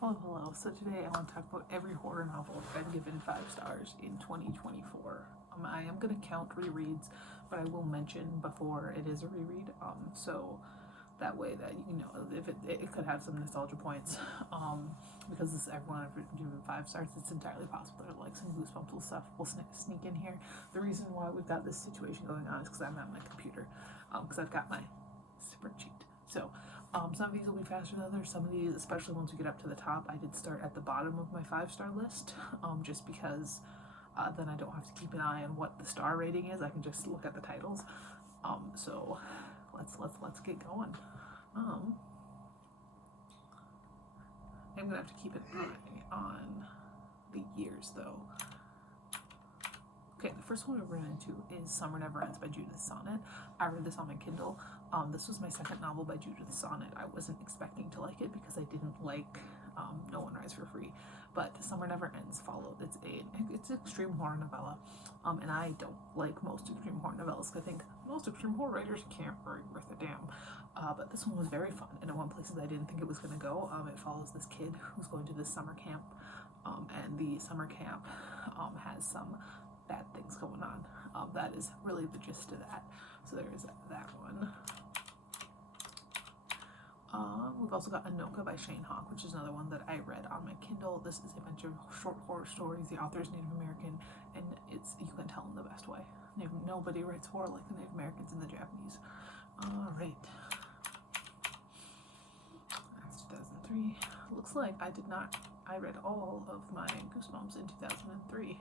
Hello, hello. So today I want to talk about every horror novel I've been given 5 stars in 2024. I am going to count rereads, but I will mention before it is a reread, so that way that you know if it could have some nostalgia points. Because this everyone I've given 5 stars, it's entirely possible that like some Goosebumps stuff will sneak in here. The reason why we've got this situation going on is because I'm at my computer, because I've got my spreadsheet. So some of these will be faster than others. Some of these, especially once we get up to the top, I did start at the bottom of my 5 star list, just because then I don't have to keep an eye on what the star rating is. I can just look at the titles. So let's get going. I'm gonna have to keep an eye on the years though. Okay, the first one we're running into is Summer Never Ends by Judith Sonnet. I read this on my Kindle. This was my second novel by Judith Sonnet. I wasn't expecting to like it because I didn't like No One Rides for Free, but Summer Never Ends followed. It's an extreme horror novella, and I don't like most extreme horror novellas. I think most extreme horror writers can't write worth a damn. But this one was very fun, and it went places I didn't think it was going to go. It follows this kid who's going to this summer camp, and the summer camp has some bad things going on. That is really the gist of that. So there is that one. We've also got Anoka by Shane Hawk, which is another one that I read on my Kindle. This is a bunch of short horror stories. The author is Native American, and you can tell in the best way. Nobody writes horror like the Native Americans and the Japanese. All right. That's 2003. Looks like I read all of my Goosebumps in 2003.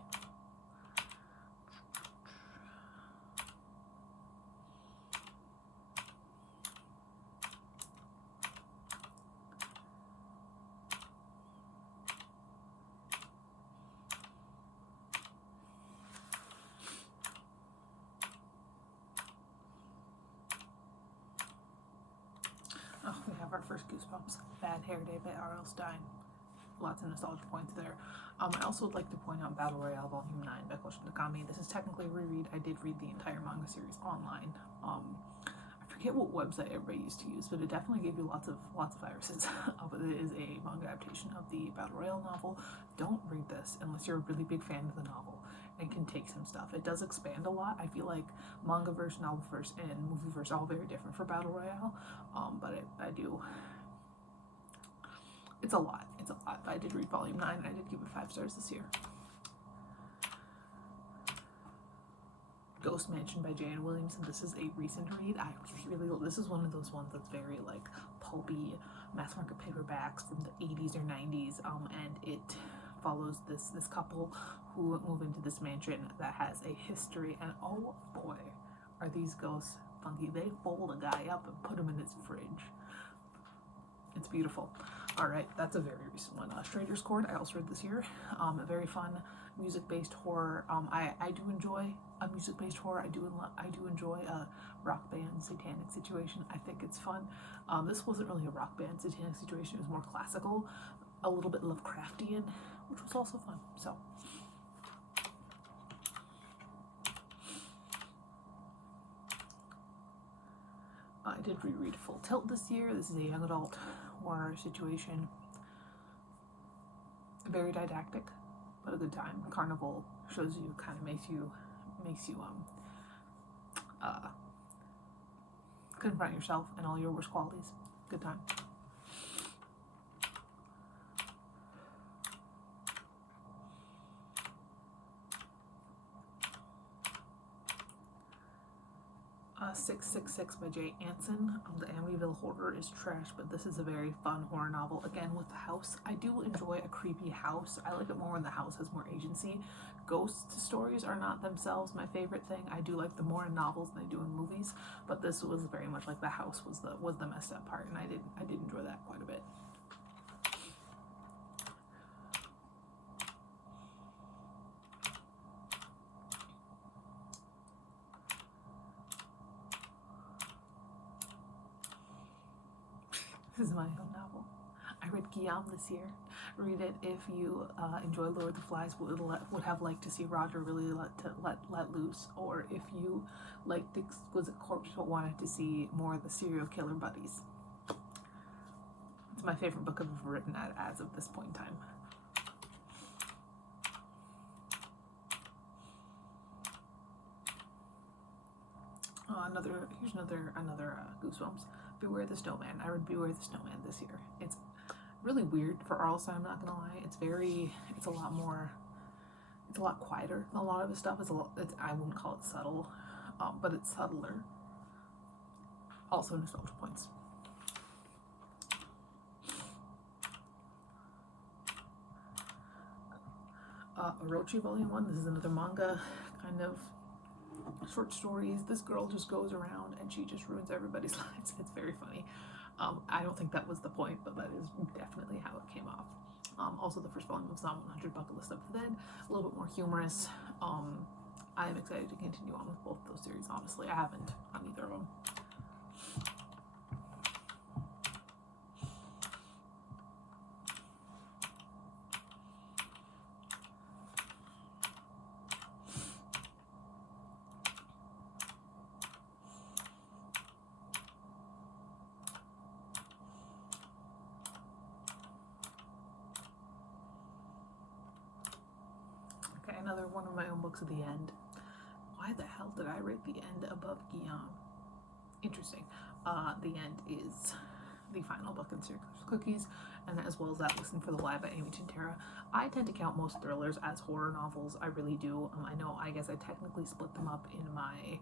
Oh, we have our first Goosebumps. Bad Hair Day by R.L. Stine. Lots of nostalgia points there. I also would like to point out Battle Royale Volume 9 by Koshin Takami. This is technically a reread. I did read the entire manga series online. I forget what website everybody used to use, but it definitely gave you lots of viruses. But it is a manga adaptation of the Battle Royale novel. Don't read this unless you're a really big fan of the novel and can take some stuff. It does expand a lot. I feel like manga verse, novel verse, and movie verse are all very different for Battle Royale. But I do. It's a lot. It's a lot. But I did read Volume 9. I did give it 5 stars this year. Ghost Mansion by J.N. Williamson. This is a recent read. This is one of those ones that's very like pulpy, mass market paperbacks from the 80s or 90s, and it follows this couple who move into this mansion that has a history, and oh boy, are these ghosts funky. They fold a guy up and put him in his fridge. It's beautiful. All right, that's a very recent one. Stranger's Court, I also read this year. A very fun music-based horror. I do enjoy a music-based horror. I do enjoy a rock band satanic situation. I think it's fun. This wasn't really a rock band satanic situation. It was more classical, a little bit Lovecraftian, which was also fun. So. I did reread Full Tilt this year. This is a young adult horror situation. Very didactic, but a good time. Carnival shows you, kind of makes you confront yourself and all your worst qualities. Good time. "666" by Jay Anson. The Amityville Horror is trash, but this is a very fun horror novel. Again, with the house, I do enjoy a creepy house. I like it more when the house has more agency. Ghost stories are not themselves my favorite thing. I do like them more in novels than I do in movies, but this was very much like the house was the messed up part, and I did enjoy that quite a bit. This is my own novel. I read Guillaume this year. Read it if you enjoy Lord of the Flies, would have liked to see Roger really let loose, or if you liked Exquisite Corpse but wanted to see more of the serial killer buddies. It's my favorite book I've ever written as of this point in time. Here's another Goosebumps. Beware the Snowman. I read Beware the Snowman this year. It's really weird for Arlstein, I'm not gonna lie. It's a lot quieter than a lot of his stuff. I wouldn't call it subtle, but it's subtler. Also nostalgia points. Orochi Volume 1. This is another manga, kind of short stories. This girl just goes around and she just ruins everybody's lives. It's very funny. I don't think that was the point, but that is definitely how it came off. Also, the first volume of Psalm 100 Bucket List of the Dead, a little bit more humorous. I am excited to continue on with both those series, honestly. I haven't on either of them. Another one of my own books of the end. Why the hell did I rate the end above Guillaume? Interesting. The end is the final book in Circular Cookies, and as well as that Listen for the Lie by Amy Chintera. I tend to count most thrillers as horror novels. I really do. I guess I technically split them up in my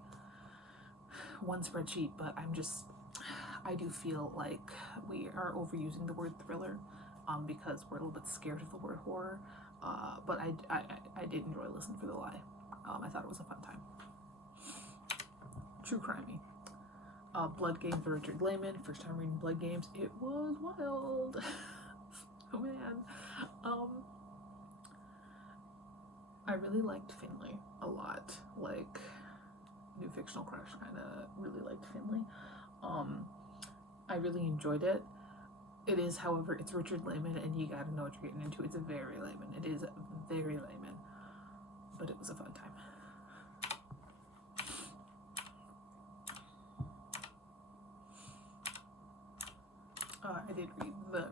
one spreadsheet, but I do feel like we are overusing the word thriller because we're a little bit scared of the word horror. But I did enjoy Listen for the Lie. I thought it was a fun time. True crimey. Blood Games by Richard Lehman. First time reading Blood Games. It was wild. Oh man. I really liked Finley a lot. Like, new fictional crush, kind of really liked Finley. I really enjoyed it. It is, however, it's Richard Lehman, and you gotta know what you're getting into. It's very Lehman. It is very Lehman, but it was a fun time. I did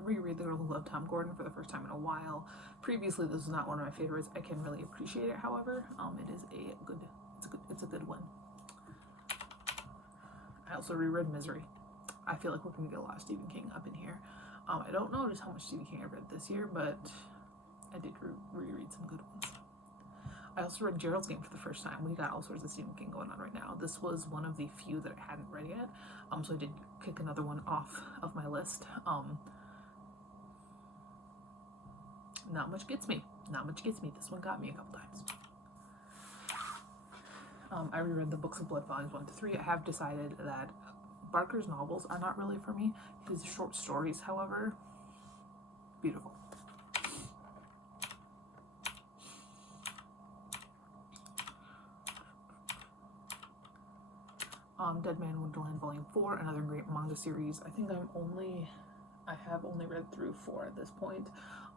reread The Girl Who Loved Tom Gordon for the first time in a while. Previously, this was not one of my favorites. I can really appreciate it, however. It's a good one. I also reread Misery. I feel like we're gonna get a lot of Stephen King up in here. I don't notice how much Stephen King I read this year, but I did reread some good ones. I also read Gerald's Game for the first time. We got all sorts of Stephen King going on right now. This was one of the few that I hadn't read yet, so I did kick another one off of my list. Not much gets me. This one got me a couple times. I reread the Books of Blood volumes 1 to 3. I have decided that Barker's novels are not really for me. His short stories, however, beautiful. Dead Man Wonderland Volume 4, another great manga series. I think I have only read through 4 at this point.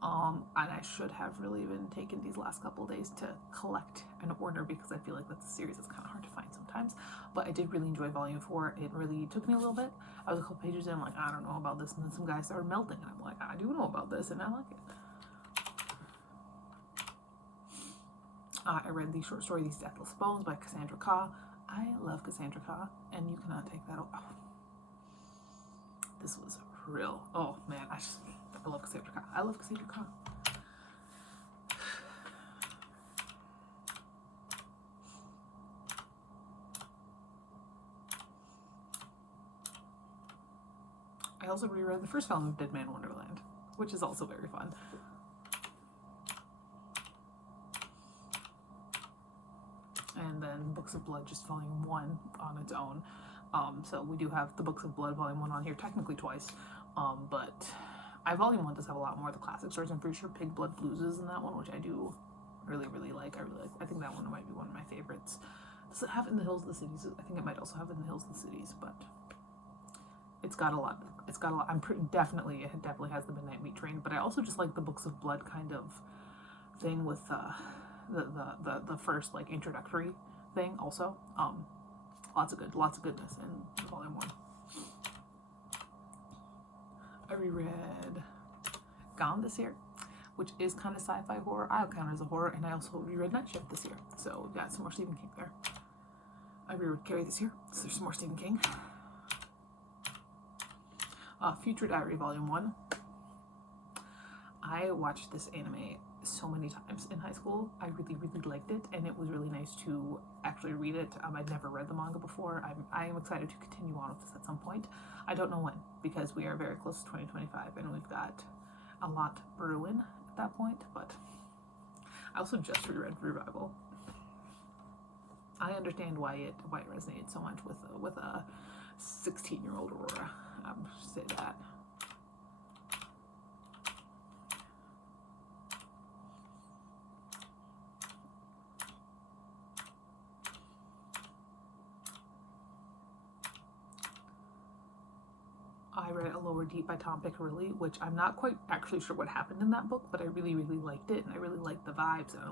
And I should have really been taking these last couple of days to collect and order because I feel like that's a series that's kind of hard to find sometimes. But I did really enjoy Volume 4. It really took me a little bit. I was a couple pages in, I'm like, I don't know about this, and then some guys started melting, and I'm like, I do know about this, and I like it. I read the short story These Deathless Bones by Cassandra Khaw. I love Cassandra Khaw, and you cannot take that away. Oh. This was real. Oh man, I love Cassandra Khaw. I love Cassandra Khaw. I also reread the first volume of Dead Man Wonderland, which is also very fun. And then Books of Blood, just volume 1 on its own. So we do have the Books of Blood volume 1 on here, technically twice. But volume 1 does have a lot more of the classic stories. I'm pretty sure Pig Blood Blues is in that one, which I do really like. I think that one might be one of my favorites. Does it have In the Hills of the Cities? I think it might also have In the Hills of the Cities, but it's got a lot. It definitely has the Midnight Meat Train, but I also just like the Books of Blood kind of thing with the first like introductory thing also. Lots of goodness in volume 1. I reread Gone this year, which is kind of sci-fi horror. I'll count it as a horror, and I also reread Night Shift this year, so we've got some more Stephen King there. I reread Carrie this year, so there's some more Stephen King. Future Diary Volume 1. I watched this anime so many times in high school. I really, really liked it, and it was really nice to actually read it. I'd never read the manga before. I am excited to continue on with this at some point. I don't know when, because we are very close to 2025, and we've got a lot brewing at that point, but I also just reread Revival. I understand why it resonated so much with a 16-year-old Aurora. I'll just say that. I read A Lower Deep by Tom Piccirilli, which I'm not quite actually sure what happened in that book, but I really, really liked it, and I really liked the vibes, and I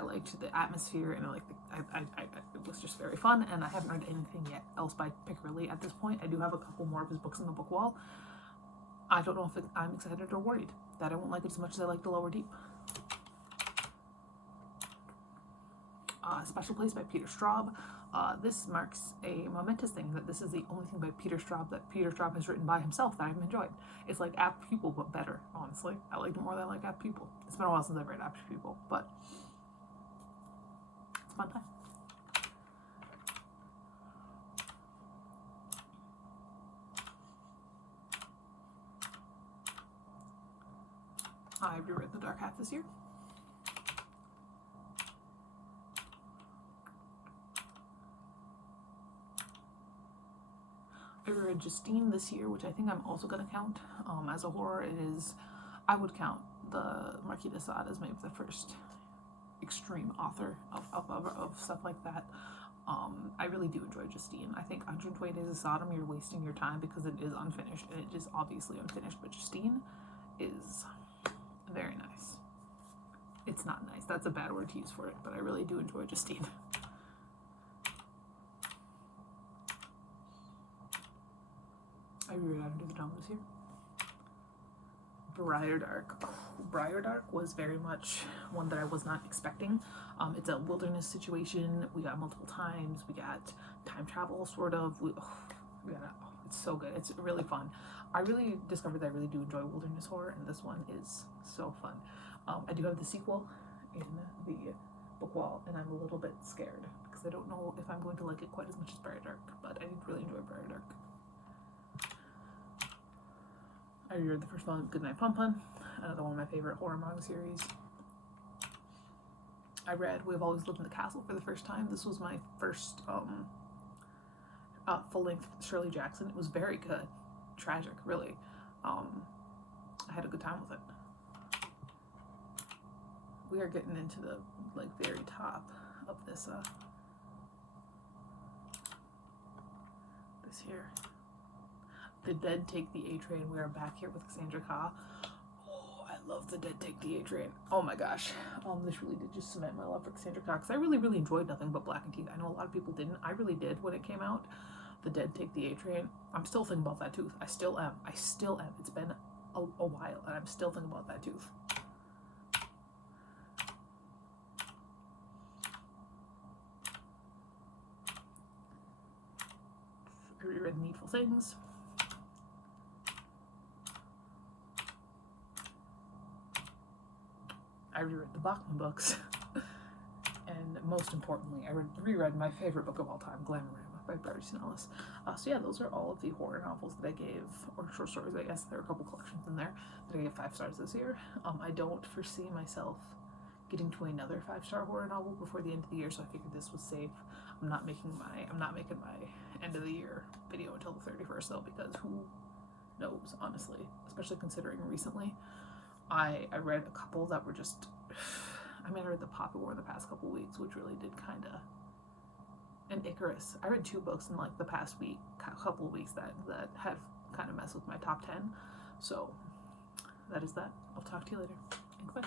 liked the atmosphere, and it was just very fun. And I haven't read anything yet else by Piccirilli at this point. I do have a couple more of his books in the book wall. I don't know if I'm excited or worried that I won't like it as much as I liked A Lower Deep. Special Place by Peter Straub. This marks a momentous thing that this is the only thing by Peter Straub that Peter Straub has written by himself that I've enjoyed. It's like Apt Pupil, but better, honestly. I liked it more than I like Apt Pupil. It's been a while since I've read Apt Pupil, but it's a fun time. I reread The Dark Half this year. I reread Justine this year, which I think I'm also going to count as a horror. I would count the Marquis de Sade as maybe the first extreme author of stuff like that. I really do enjoy Justine. I think 120 Days of Sodom, you're wasting your time because it is unfinished, and it is obviously unfinished, but Justine is very nice. It's not nice. That's a bad word to use for it, but I really do enjoy Justine. I reread Under the Dome this year. Briardark. Briardark was very much one that I was not expecting. It's a wilderness situation. We got multiple times. We got time travel, sort of. It's so good. It's really fun. I really discovered that I really do enjoy wilderness horror, and this one is so fun. I do have the sequel in the book wall, and I'm a little bit scared because I don't know if I'm going to like it quite as much as Briardark, but I did really enjoy Briardark. I reread the first volume of Goodnight Pum Pum, another one of my favorite horror manga series. I read We've Always Lived in the Castle for the first time. This was my first full-length Shirley Jackson. It was very good. Tragic, really. I had a good time with it. We are getting into the very top of this this here. The Dead Take the A Train. We are back here with Cassandra Khaw. Oh, I love The Dead Take the A Train. Oh my gosh. This really did just cement my love for Cassandra Khaw, because I really, really enjoyed Nothing But Black and Teeth. I know a lot of people didn't. I really did when it came out. The Dead Take the A Train. I'm still thinking about that tooth. I still am. It's been a while, and I'm still thinking about that tooth. I reread Needful Things. I reread the Bachman books. And most importantly, I reread my favorite book of all time, Glamorama by Bret Easton Ellis. So yeah, those are all of the horror novels that I gave, or short stories, I guess. There are a couple collections in there that I gave 5 stars this year. I don't foresee myself getting to another 5-star horror novel before the end of the year, so I figured this was safe. I'm not making my end of the year video until the 31st though, because who knows, honestly, especially considering recently I read a couple that were just, I read The Poppy War in the past couple weeks, which really did kind of, and Icarus. I read 2 books in the past couple of weeks that have kind of messed with my top 10. So that is that. I'll talk to you later. Thanks, bye.